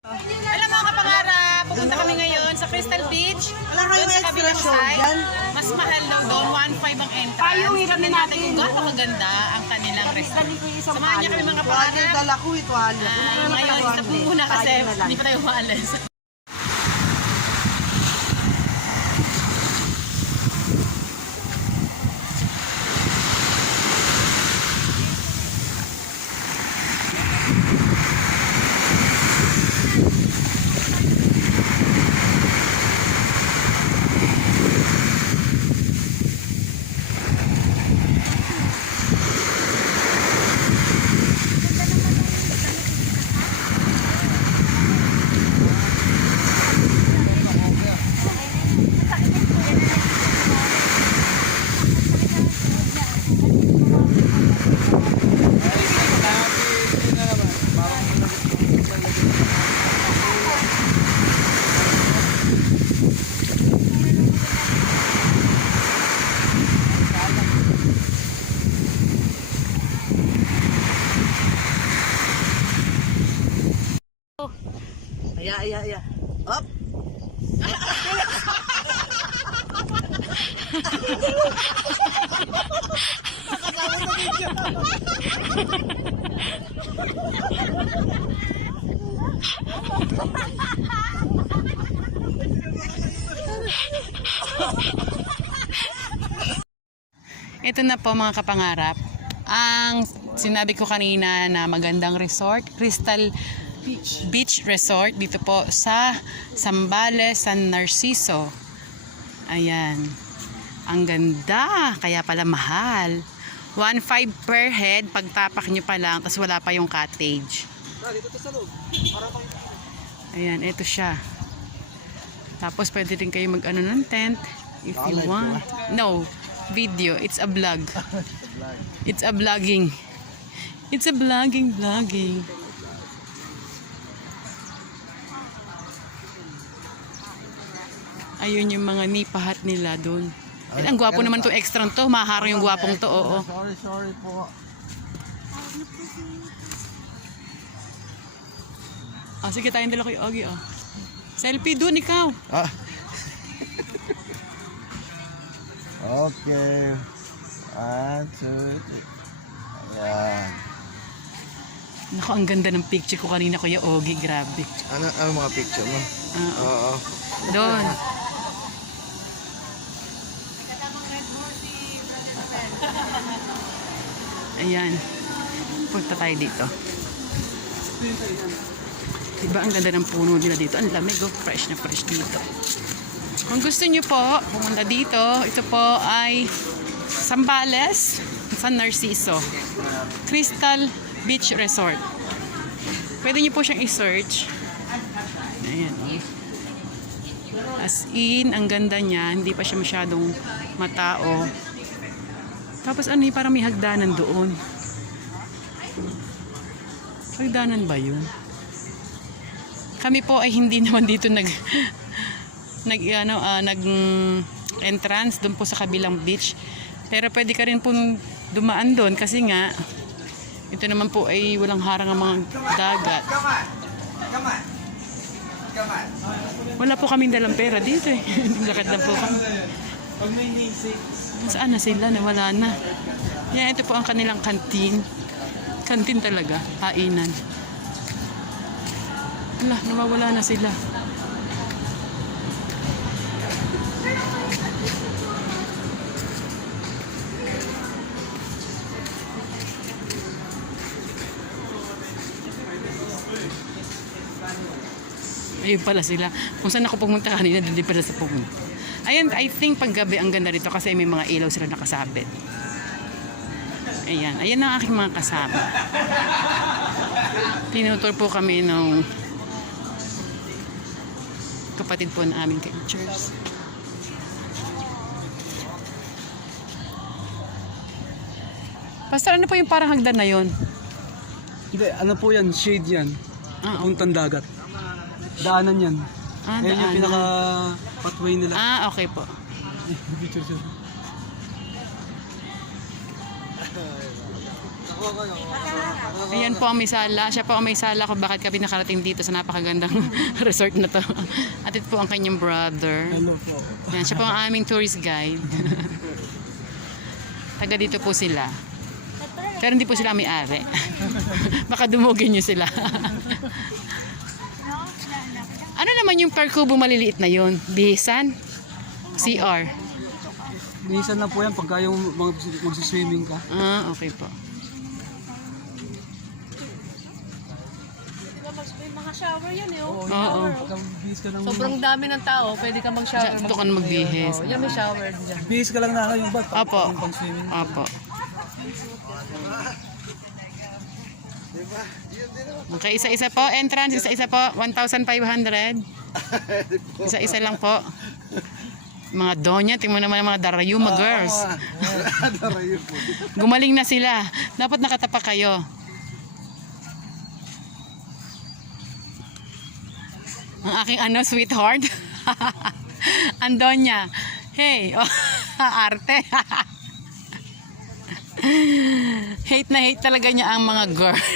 Alam mga kapangarap, pupunta kami ngayon sa Crystal Beach. Doon sa kabilang side, mas mahal daw doon, 1.5 ang entrance. Tignan natin kung gaano kaganda ang kanilang resort. Samahan niyo kami mga kapangarap. Ngayon, stop muna kasi hindi pa tayo umaalis. Ya. Up. Ito na po mga kapangarap. Ang sinabi ko kanina na magandang resort, Crystal Beach Resort dito po sa Zambales, San Narciso. Ayan. Ang ganda, kaya pala mahal. 1.5 per head, pagtapak nyo pa lang, tapos wala pa yung cottage. Ayan, ito siya. Tapos pwede din kayo mag-ano ng tent if you want. No, video. It's a vlog. It's a vlogging. It's a vlogging. Ayun yung mga nipahat nila doon. Ang gwapo naman to extra to. Maharang yung gwapong to. Oo. Sorry po. Sige, tayong dala kay Ogie. Selfie doon, ikaw. Okay. 1, 2, 3. Ayan. Naku, ang ganda ng picture ko kanina, Kuya Ogie. Grabe. Ano mga picture mo? Oo. Doon. Ayan. Punta tayo dito. Diba ang ganda ng puno nila dito? Ang lamig, fresh na fresh dito. Kung gusto nyo po, pumunta dito. Ito po ay Zambales, San Narciso. Crystal Beach Resort. Pwede nyo po siyang i-search. Ayan. As in, ang ganda niya. Hindi pa siya masyadong matao. Tapos ano yung parang may hagdanan doon. Hagdanan ba yun? Kami po ay hindi naman dito nag entrance doon po sa kabilang beach. Pero pwede ka rin pong dumaan doon kasi nga ito naman po ay walang harang ang mga dagat. Wala po kaming dalang pera dito eh. Lakad lang po kami. Saan na sila? Nawala na. Yan, ito po ang kanilang kantin. Kantin talaga. Hainan. Wala, nawawala na sila. Ayun pala sila. Kung saan ako pumunta kanina, doon din pala sa pumunta. Ayan, I think paggabi ang ganda rito kasi may mga ilaw sila nakasabit. Ayan, ayan ang aking mga kasama. Tinutur po kami ng kapatid po na aming ka-church. Pastor, ano po yung parang hagdan na yun? Hindi, ano po yan? Shade yan. Puntang dagat. Daanan yan. Yan yung Daanan. pinaka-pathway nila. Okay po. Picture siya. Ayan po ang may sala. Siya po ang may sala kung bakit kami nakarating dito sa napakagandang resort na to. At ito po ang kanyang brother. Hello po. Yan, siya po ang aming tourist guide. Taga dito po sila. Pero hindi po sila may-ari. Baka dumugin nyo sila. Ano naman yung per kubo maliliit na yun? Bihisan? CR? Minsan lang po yan pagka yung magsiswimming ka. Ah, okay po. Mga shower yan eh. Oh. Oo. Bihis ka lang. Sobrang dami ng tao, pwede ka mag-shower. Dito ka na magbihis. Oh, yan may shower dyan. Bihis ka lang na yung bag. Opo. Yung pang swimming. Opo. Okay, isa-isa po. Entrance, isa-isa po. 1,500. Isa-isa lang po. Mga donya, tingnan mo naman ang mga Darayuma girls. Gumaling na sila. Dapat nakatapak kayo. Ang aking sweetheart. Andonya. Hey, oh, arte. Hate na hate talaga niya ang mga girls.